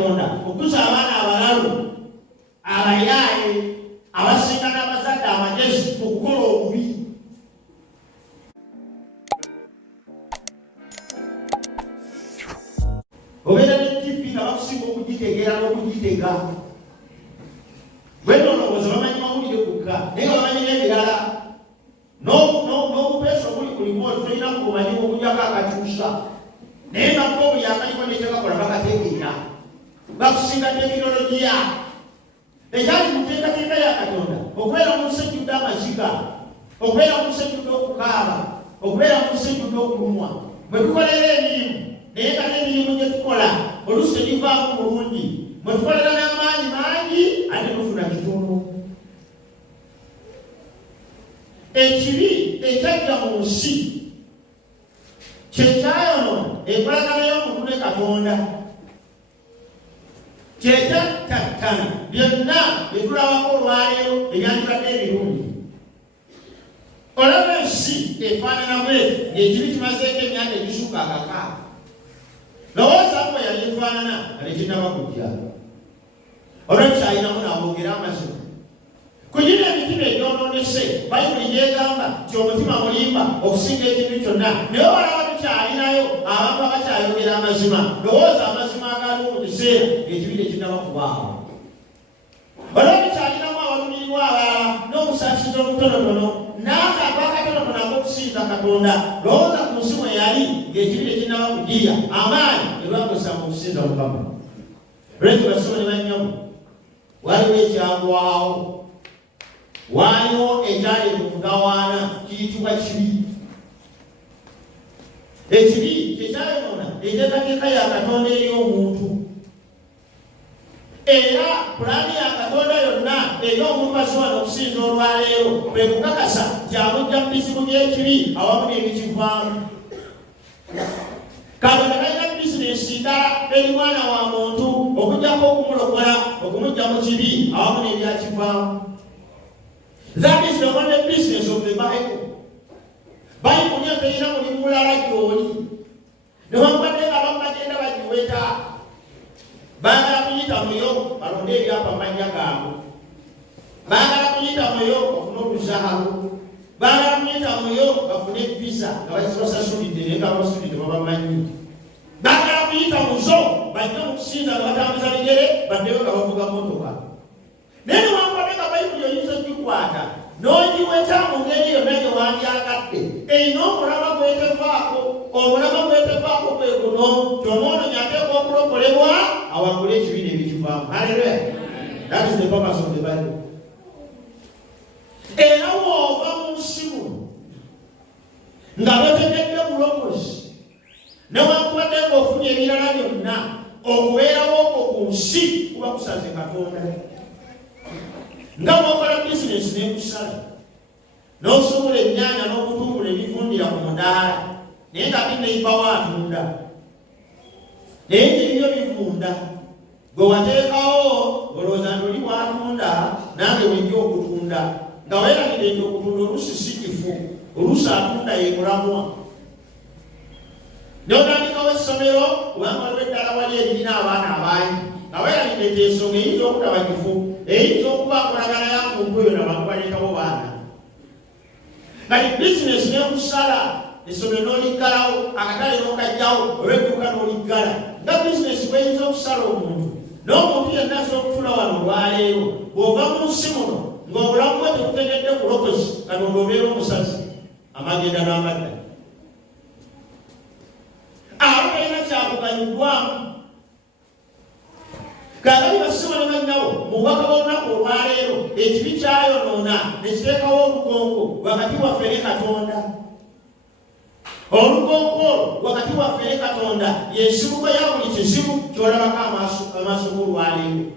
Katonda okuza abaana abalalu abayaaye abasinga n'abazadde amagezi okukola obubi. Obeera ne TV nga bakusinga okugitegeera n'okugitega. Bwe nolowooza bamanyi mawulire gukka naye nga bamanyi n'ebirala. N'obupeesa obuli ku limoti tolina kubumanyi okugyako akakyusa. Naye nga bwo buli akaliko n'ekyakakola bakategeera. Bakusinga tekinologiya. Ekyali mu nteekateeka ya Katonda okubeera mu nsi ejjudde amaziga, okubeera mu nsi ejjudde okukaaba, okubeera mu nsi ejjudde okulumwa. Bwe tukolera emirimu naye nga n'emirimu gye tukola oluusi tegivaamu bulungi. Bwe tukolera n'amaanyi mangi ate tufuna kitono. Ekibi ekyajja mu nsi kye kyayonoona enkolagana y'omuntu ne Katonda. Kyekyattattana byonna bye tulabako olwaleero ebyandibadde ebirungi. Olaba ensi efaanana bwetyo ng'ekibi kimazeeko emyaka egisuka akakaaga. Lowooza bwe yali efaanana kale kinnaba kujja. Olw'ekyalinamu n'aboogera amazima. Ku gino emitima egyonoonese Bayibuli gyegamba nti omutima mulimba okusinga ekintu kyonna, naye olaba tukyalinayo abantu abakyayogera amazima. Lowooza amazima agali mu kiseera ekibi tekinnaba kubaawo. Olaba tukyalinamu abalumirirwa abalala n'obusaasizi obutonotono n'akantu akatonotono ak'okusinza Katonda. Lowooza ku nsi mwe yali ng'ekibi tekinnaba kugiya amaanyi erwakozesa mu kusinza Mukama. Lwekyo basoma ne bannyamu waliwo ekyagwawo. Waliwo ekyali okugawaana kiyitibwa kibi. Ekibi kyekyayonoona enteekateeka ya Katonda eri omuntu. Era pulaani ya Katonda yonna eri omuntu asobola okusinza olwaleero kwe kukakasa nti amujja mu bizibu by'ekibi awamu n'ebikivaamu. Katonda talina bizinesi ndala eri mwana wa muntu okujjako okumulokola okumujja mu kibi awamu n'ebyakivaamu. That is the only business of the Bible. Bible niyo teyina mulimu mulala gy'oli. Newankubadde abamu bagenda bagiweta. Baagala kuyita muyo balonde ebyapa mannya gaabwe. Baagala kuyita muyo bafune obuzaabu. Baagala kuyita muyo bafune visa nga bakibasasulidde naye nga babasulidde babamanyi. Baagala kuyita muzo bajje mu kusinza nga batambuza bigere baddeyo nga bavuga motoka. Naye newankubadde nga Bayibuli oyinza ogikwata n'ogiweta mu ngeri yonna gye wandyagadde, erina omulama gwetevaako. Omulama gwetevaako gwe guno ky'omwonoonyi ateekwa okulokolebwa awagula ekibi n'ebikivaamu. Haleluya. That is the purpose of the Bible. Era w'ova mu nsi muno nga bategedde bulokozi newankubadde ng'ofunye ebirala byonna, okubeerawo okwo ku nsi kuba kusaze Katonda. Nga bw'okola bizinesi n'ekusala n'osobola ennyaanya n'obutungulu ebivundira ku mudaala naye nga binneyibawo atunda, naye ng'ebyo bivunda gwe wateekawo olowooza nti oli bw'atunda nange wejja okutunda, nga weerabidde nti okutunda oluusi si kifu, oluusi atunda yemulamwa. N'otandikawo essomero kubanga waliwo eddala wali eririna abaana abangi, nga weerabidde nti ensonga eyinza okutaba kifu, eyinza okuba nkolagana ya muntu oyo nabantu baleetawo baana. Kati bizinesi n'ekusala essomero n'oliggalawo, akatale n'okajjawo, olw'edduuka n'oliggala. Nga bizinesi bw'eyinza okusala omuntu, n'omuntu yenna asobola okutula wano olwaleero bw'ova mu nsi muno ng'obulamu bwe tebutegedde bulokozi, Katonda obeera omusazi amagenda n'amadda. Abo balina kyakuganyuddwamu. Kaagali basiba ne bannyawo mu bubaka bw'olunaku olwaleero ekibi kyayonoona ne kiteekawo olukonko wakati waffe ne Katonda. Olukonko wakati waffe ne Katonda y'ensibuko ya buli kizibu ky'olabako amaaso g'olwaleero.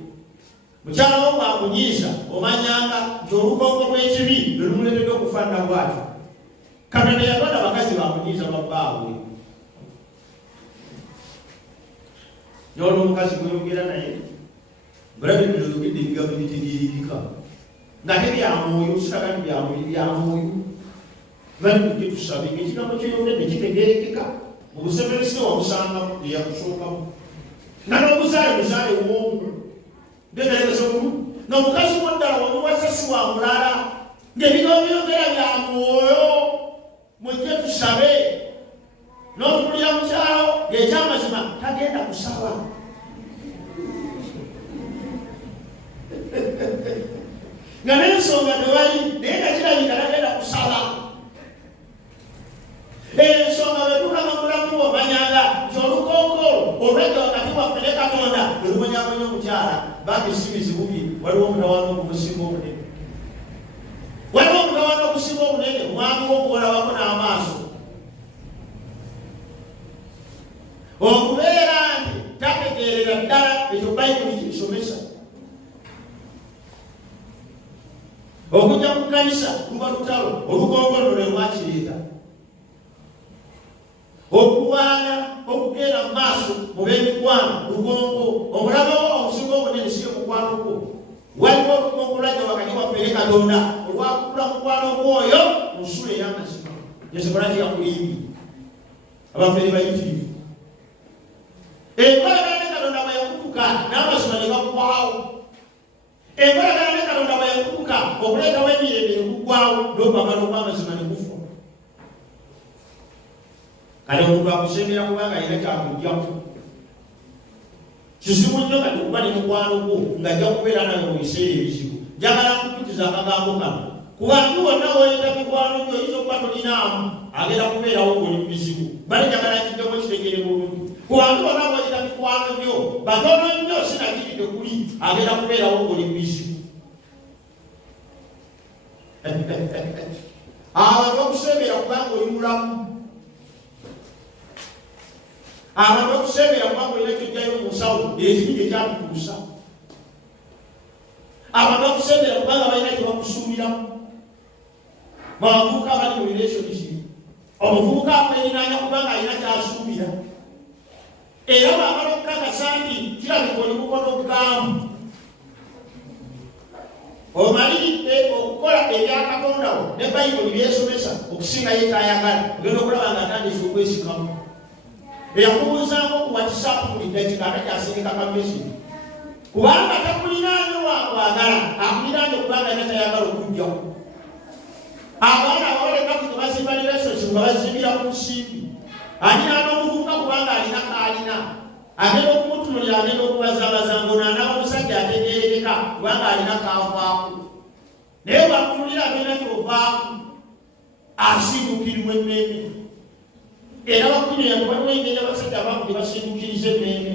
Mukyala wo bw'akunyiiza omanyanga nti olukonko lw'ekibi lwe lumuletedde okufaanana bw'atyo. Katonda yatonda bakazi baakunyiiza babbaabwe. N'olwo omukazi gweyogera naye bulabe bino yogedde ebigambo ebitegeerekeka nga tebyamwoyo, siraga nti byamwoyo byamwoyo. Bali tujje tusabe ng'ekigambo kyeyogedde kitegeerekeka mu busemeresi wamusangamu eyakusookamu. Busare uongo. Ndio somo. Na mukazi mwanda wamuwasasi wa mulala. Ngebigo byogera bya mwoyo. Mwenye tusabe. No kulia mchao, ngechama sema tagenda kusaba. Nganeso ngadwali, nenda kila nikagenda kusaba. Songa wetuka ngulamu wa manyanga, jorukoko, orega wakati wa peleka tonda, urumanya mwenye mchara, baki simi zibuki, waliwo mtawano kumusimbo munene. Waliwo mtawano kumusimbo munene, mwangu wokuwala wako na amaso. Okubeera nti tategeerera ddala ekyo Bayibuli kibisomesa. Okujja ku kkanisa luba lutalo, olugongono lwe lwakireeta. Okuwaana okugenda mu maaso mu b'emikwano lugongo omulabawo omusinga obunene si mukwano gwo. Waliwo okukolajja wakati waffe ne Katonda olwakukula mukwano gwoyo mu nsula ey'amazima. Yesu yakulimbi abafere bayitirivu. Enkolagana ne Katonda bwe yakutuka n'amazima ne gaggwaawo. Enkolagana ne Katonda bwe yakutuka okuleetawo emirembe ne guggwaawo n'okwagala okw'amazima ne gufa. Kale omuntu akusembera kubanga alina kyakugjaku. Kisimu nnyo kati okuba ne mukwano gwo ng'ajja kubeera nawe mu biseera ebizibu. Njagala nkujjukiza akagambo kano. Ku bantu bonna b'oyita mikwano gyo oyinza okuba tolinaamu agenda kubeerawo ng'oli mu bizibu. Bale njagala kiddemu kitegere bulungi. Ku bantu bonna b'oyita mikwano gyo batono nnyo sinakiri tekuli agenda kubeerawo ng'oli mu bizibu. Abantu bakusembera kubanga oli mulamu. Abantu bakusembera kubanga olina kyojjayo mu nsawo ekibi kye kyakutuusa. Abantu bakusembera kubanga balina kye bakusuubiramu. Bavubuka bali mu relationship. Omuvubuka akwerinaanya kubanga alina kyasuubira. Era bw'amala okukakasa nti kirabika oli mukono gaamu. Omalidde okukola ebya Katonda wo ne Bayibuli byesomesa okusinga ye kyayagala ogenda okulaba ng'atandise okwesikamu. Eyakubuuzaako ku WhatsApp buli ddakiika ate kyasindika kamesi. Kubanga takulinaanye wakwagala akulinaanye okubanga alina kyayagala okujjaku. Abaana abawala ennaku ze bazimba relationship nga bazimbira ku nsimbi. Alina n'omuvubuka kubanga alina k'alina. Agenda okumutunulira agenda okubazaabaza ng'onaanaaba omusajja ategeerekeka kubanga alina k'avaaku. Naye bw'akutunulira agenda kyovaaku asindukirwa emmeeme. Era bakunyera ne waliwo engeri abasajja abangi gye basindukiriza emmeeme.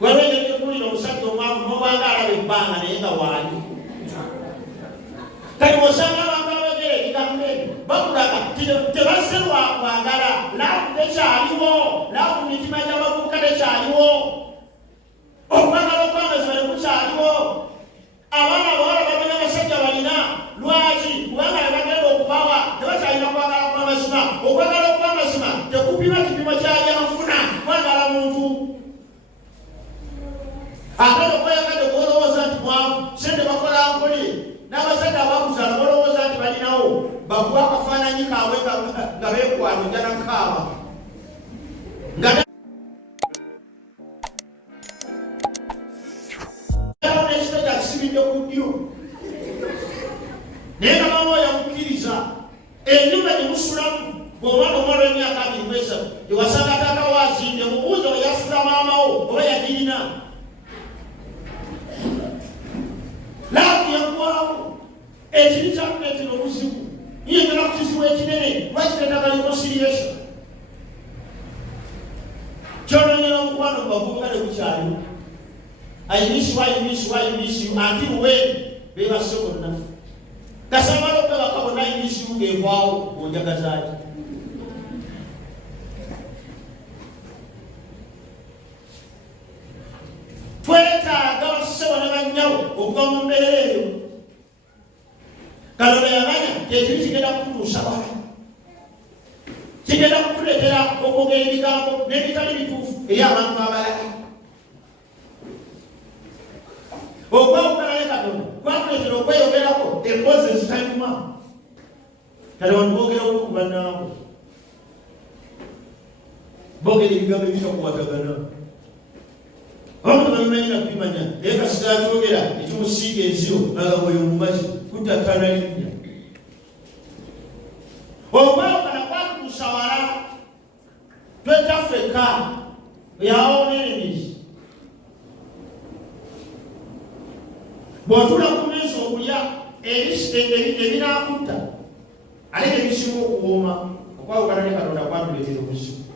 Waliwo engeri yokuwulira omusajja omwavu n'obanga alaba ebbanga naye nga waali. Kati bw'osanga abantu abagera ebigambo ebyo bakulaga tebazze lwakwagala, laavu tekyaliwo, laavu mu mitima gy'abavubuka tekyaliwo, okwagala okw'amazima ne kukyaliwo. Abaana abawala bamanya abasajja balina lwaki kubanga bagenda okubawa tebakyalina kwagala kw'amazima. Okwagala okw'amazima tekupima kipimo ky'ajanfuna kwagala muntu. Ate okweyagadde kwolowooza nti mwavu sente bakola nkole n'abasajja abakuzaala balowooza nti balinawo bakuba akafaananyi kaabwe nga beekwano njala nkaaba n'ekito kyakisibidde ku ddyo naye nga mama oyo yamukkiriza. Ennyumba gye musulamu bw'omwana omwana w'emyaka 23 gye wasanga taata waazimbe mubuuza oba yasula maamawo oba yagirina. Laavu yaggwaawo. Ekibi kyakuleetera obuzibu. Yingira ku kizibu ekinene lwaki tetagala reconciliation. Kyonoonyera omukwano mu bavubuka ne bukyaliwo. I miss you, I miss you, I miss you until when beebase bonna. Kasamala okubaka bonna I miss you ng'evaawo onjagaza ati. Twetaaga bassebo ne bannyawo okuva mu mbeera eyo. Katonda yamanya ekibi kigenda kututuusa wala. Kigenda kutuleetera okwogera ebigambo n'ebitali bituufu eri abantu abalala. Okwawukana ne Katonda kwakuleetera okweyogerako emboozi ezitanyuma. Kale abantu boogera oku bannaabwe. bogera ebigambo ebitakwatagana. Abantu babimanyi na kubimanya naye kasita akyogera ekimusiiga enziro agabweyo mumazi kutatana linnya. Okwawukana kwatuusa wala twetafeka yawo enemies. Bw'otuula ku mmeeza okulya ebinakutta ate nebisinga okuwooma. Okwawukana ne Katonda kwatuleetera obuzibu.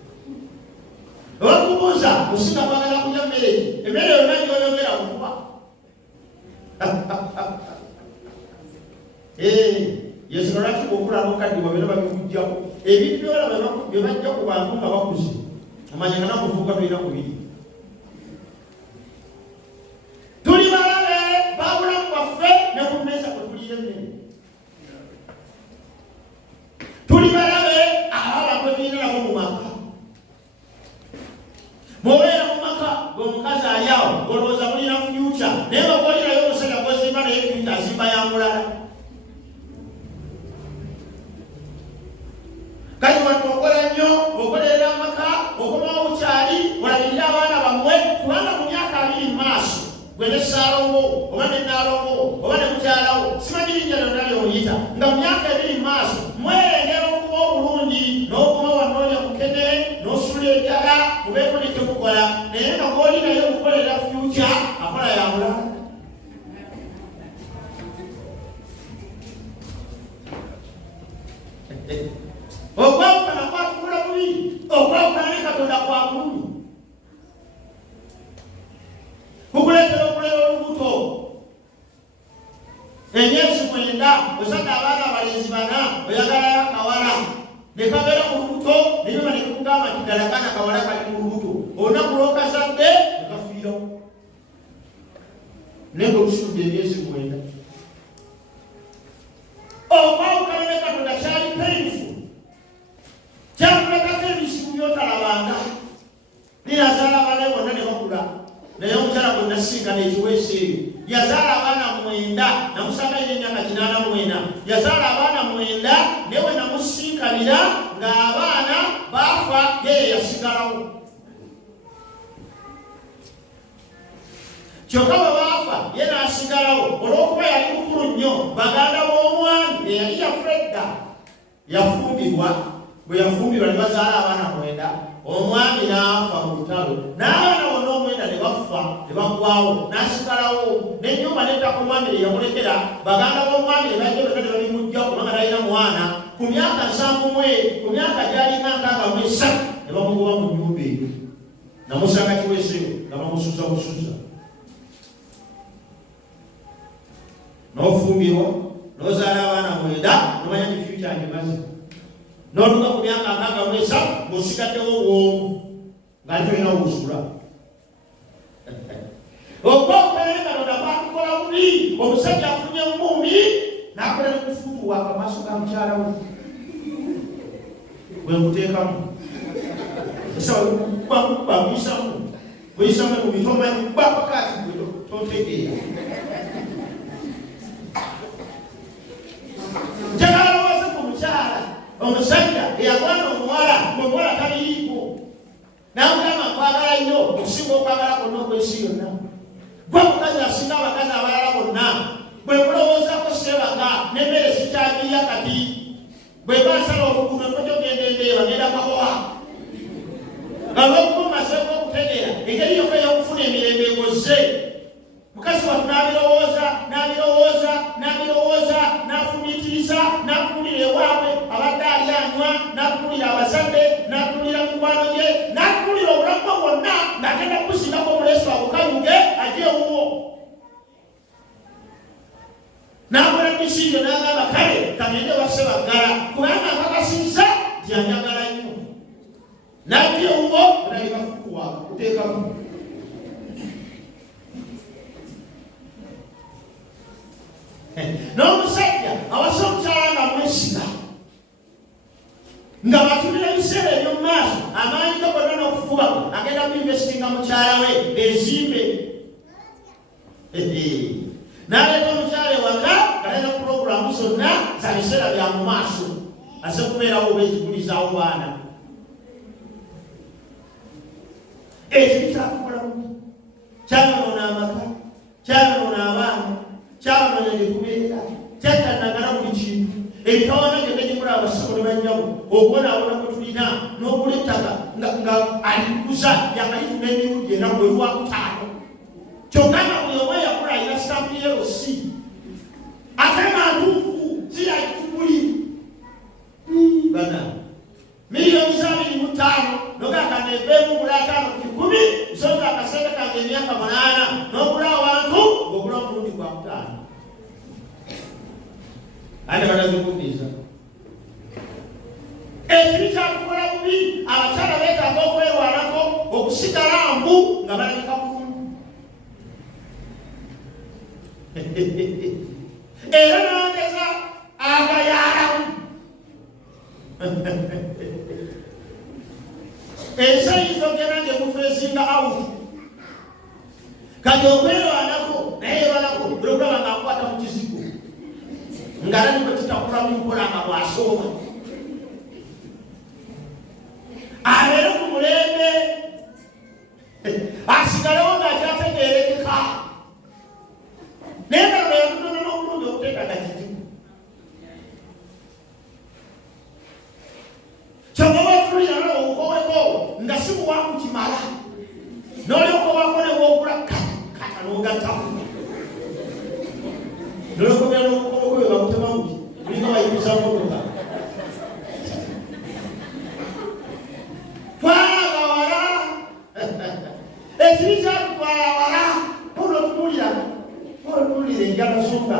Obakubuuza osinga kwagala kulya mmere emmere yonna gyoyogera okuba yesu lwaki bw'okulaba okaddiwa byonna babikuggyako ebintu byolaba bye bajja ku bantu nga bakuze omanya nga nakuvuuka birina kubiri. Tuli balabe babulamu bwaffe ne ku mmeeza kwe tuliira emmere. Tuli balabe ababa kwe tulina nabo mu maka. Mwobeera mu maka ng'omukazi ali awo ng'olowooza mulina future naye nga gwolirayo omusajja gw'ozimba naye future azimba ya mulala. Kati wano okola nnyo okolerera amaka okomawo bukyali olabirira abaana bammwe kubanga mu myaka 2 mu maaso gwe ne Ssaalongo oba ne Naalongo oba ne mukyalawo simanyi linnya lyonna ly'oyita nga mu myaka 2 mu maaso mweyongera okuba obulungi n'okoma wanoonya mukene n'osula enjala mubeeko ne kyemukola naye nga gw'oli naye okukolera future akola ya mulala. Okwawukana kwatukula bubi, okwawukana ne Katonda kwa bulumi. Kukuleetera okulera olubuto. Emyezi 9 osanga abaana abalenzi 4 oyagalayo akawala ne kabeera mu lubuto ne biba ne kukugamba nti ddala kaana akawala kali mu lubuto olunaku lw'okazadde ne kafiirawo naye ng'olusudde emyezi 9. Okwawukana ne Katonda kyali painful. Kyakulekako ebizibu byotalabanga. Niyazaala abaana bonna ne bakula naye omukyala gwe nasinga n'ekiweesa eyo yazaala abaana 9 namusanga ine emyaka 89. Yazaala abaana 9 newe namusinkanira ng'abaana baafa yeye yasigalawo. Kyokka bwe baafa ye n'asigalawo olw'okuba yali mukulu nnyo. Baganda b'omwami eyali yafredda yafumbirwa. Bwe yafumbirwa ne bazaala abaana 9. Omwami n'afa mu lutalo n'abaana bonna 9 ne bafa ne baggwawo n'asigalawo n'ennyumba n'ettaka omwami lye yamulekera. Baganda b'omwami ne bajja bonna ne babimujja kubanga talina mwana. Ku myaka 7 ku myaka gy'alina 63 ne bamugoba mu nnyumba eyo namusanga kiweeseyo nga bamusuza busuza. N'ofumbirwa n'ozaala abaana 9 nomanya ni future ngimaze n'oluka ku myaka 63 ng'osigaddewo bw'omu ng'ali tolina wusula. Okwawukana ne Katonda kwakukola bubi. Omusajja afunye mumbi n'akola ne kufuutuwa akamaaso ga mukyala we bwe nkuteekamu esawa muyisamu bweyisamu mu bitomanyi kuba pakati gwe totegeera. Njagala lowooza ku mukyala omusajja eyagwana omuwala ng'omuwala taliiko n'amugamba nkwagala nnyo okusinga okwagala kwonna okw'ensi yonna. Gwe mukazi asinga abakazi abalala bonna. Bwe kulowoozaako seebaka n'emmere sikyagirya kati. Bwe baasala oluguudo efo gyogenda endeeba ngenda kabowa nga lw'okumazeeko okutegeera engeri yokka ey'okufuna emirembe egoze. Mukazi watu n'abirowooza n'afumiitiriza n'akulira ewaabwe abadde alyanywa n'akulira abazadde n'akulira mikwano gye n'akulira obulamu bwe bwonna ng'agenda kusingako omuleeso abukayuge ajje ewuwo. N'akola misiiyo n'agamba kale kagende basse baggala kubanga akakasizza nti anjagala nnyo. N'ajja ewuwo naye bafukuwa kuteekamu. N'omusajja awasa omukyala nga mwesiga nga batunira ebiseera eby'omu maaso amaanyi ge gonna n'okufuba agenda kuinvestinga mukyala we ezimbe. N'aleeta omukyala ewaka ng'aleeta pulogulaamu zonna za biseera bya mu maaso aze kubeerawo oba ezigulizaawo baana. ekyo kyakukola bubi kyanoona amaka kyanoona abaana kyanoona ne tubeera kyatannagala buli kintu ebitawana genda gikola abasibo ne bajjamu okubonaabona kwe tulina n'ogula ettaka nga alikuza yakayituna emirundi enaku ebiwakutaano kyokka nga buli omu eyakula alina sitampu yerosi ate nga ntuufu ziragitubuli bana miliyoni za 25 nogakana eveemu gula 5 nsonga akaseera kange emyaka 8 n'ogula awantu ng'ogula omulundi gwa 5 ate banazikumiza ekibi kyakukola bubi abakyala beetaaga okwerwanako okusigala mbu nga balabika bulungi era nongeza agayaalamu ensayizo gena nge mufeezinga awutu kati okwerwanako naye yerwanako buliokulaba nga akwata mu kizigo ngala niko kitakula mumpola nga bwasooba abeere ku mulembe asigalewo ng'akyategeerekeka naye nga lweyamutono n'obulungi okuteekaga kiti kyogaba otulira nalo okoweko nga si buwangu kimala n'olyokobako ne bwogula kata n'ogattamu n'olwekobera n'okukobako bwe bakutemamuti bulinga bayimiza motoka twalaga wala ekibi kyatutwala wala olwotulira enjala songa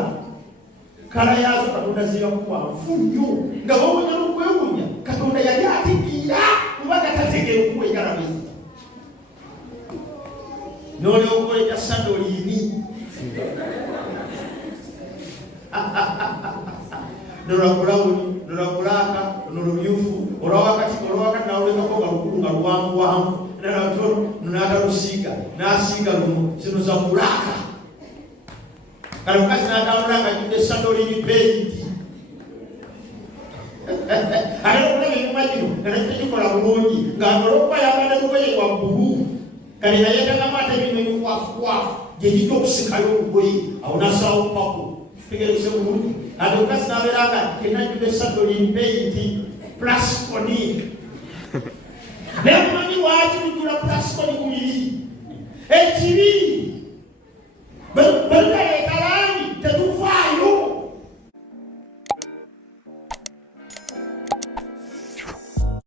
kala yazo katonda ziyakukwanfu nnyo nga bobonyala okwewunya katonda yali atigira kuba gatategera okuwa enjala bwezita n'olyokola ekya sadoliini nolwakulawuni nolwakulaka nolumyufu olwawakati nawulekako nga lukulu nga luwanvuwanvu nalatono nonatalusiiga nasiiga lumu zino za kulaka kale mukazi natambulanga judde sadolini peiti ate okulaba enyuma gino nga nakyo kikola bulungi nga olwokuba yambadde lugoye lwa bbulu kale nayetagamu ate bino ebikwafuwafu gyegijja okusikayo olugoye awo nasalawo paku tegerese bulungi ate omukazi nabeeranga kenajjudde sadolini peiti plaskoni